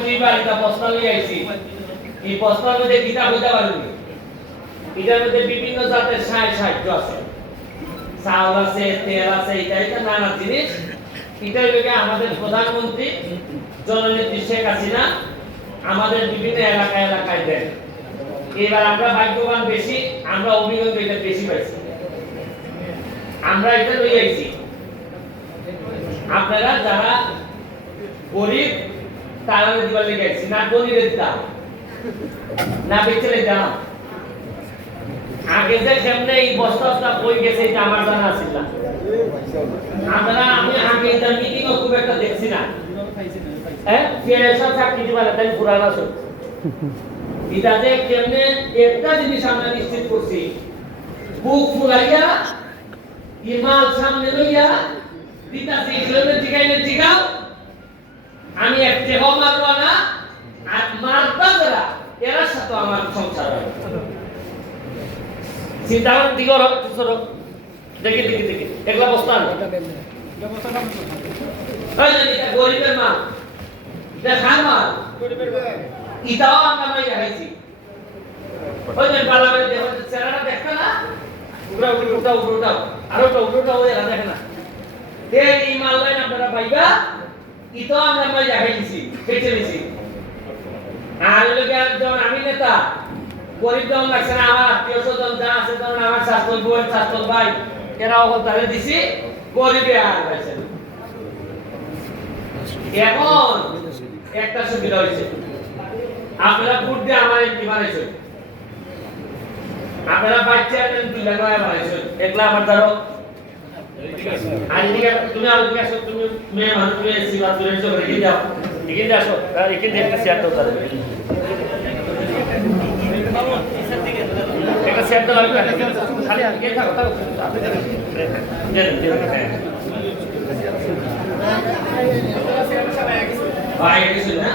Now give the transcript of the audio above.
দুইবার এটা প্রশ্ন নিয়ে আইছি এই প্রশ্নের মধ্যে কিতাব হইতে পারেনি এটার মধ্যে বিভিন্ন জাতের সাহায্য আছে চাউল আছে তেল আছে এটা নানা জিনিস এটাই লোকে আমাদের প্রধানমন্ত্রী জননেত্রী শেখ হাসিনা আমাদের বিভিন্ন এলাকায় দেন এবার আমরা ভাগ্যবান বেশি আমরা অভিজ্ঞতা এটা বেশি পাইছি আমরা এটা লই আইছি আপনারা যারা গরিব তারা দিবার লেগে আইছি না গরিবের দাম না বেচলে দাম আগে যে কেমনে এই বস্তাটা কই গেছে এটা আমার জানা ছিল না আমরা আমি আগে এটা মিটিং খুব একটা দেখছি না হ্যাঁ ফিরেসা চাকরি দিবার তাই পুরানা সব এটা যে কেমনে একটা জিনিস আমরা নিশ্চিত করছি বুক ফুলাইয়া ইমাল সামনে লইয়া দিতা সিগলের জিগাও আমি একটা হও মারব না আর মারবা যারা এর সাথে আমার সংসার হবে চিন্তা করেন দিগো দেখি একলা বস্তা হয় না এটা গরিবের মা দেখার মা ইটাও আমরা নাই দেখাইছি ওই যে পার্লামেন্টে দেখো চেহারাটা দেখতে না উড়াও আরো উড়াও এরা দেখে না এই মাল লাইন আপনারা পাইবা ইটাও আমরা নাই দেখাইছি বেঁচে নিছি আর লোকে যখন আমি নেতা গরিব যখন লাগছে না আমার আত্মীয় স্বজন যা আছে তখন আমার শাসন বোন শাসন ভাই এরাও তাহলে দিছি গরিবে আর পাইছে এখন একটা সুবিধা হয়েছে আপনারা ভোট দিয়ে আমার এমপি বানাইছেন আপনারা বাচ্চা তুই লাগায় বানাইছেন একলা আমার ধরো আজকে তুমি আর তুমি আসো তুমি মেয়ে মানুষ তুমি সিবা তুলে এসো রেখে যাও এখানে আসো এখানে একটা শেয়ার দাও তাহলে একটা শেয়ার দাও লাগবে খালি আগে থাকো আপনি ভাই কিছু না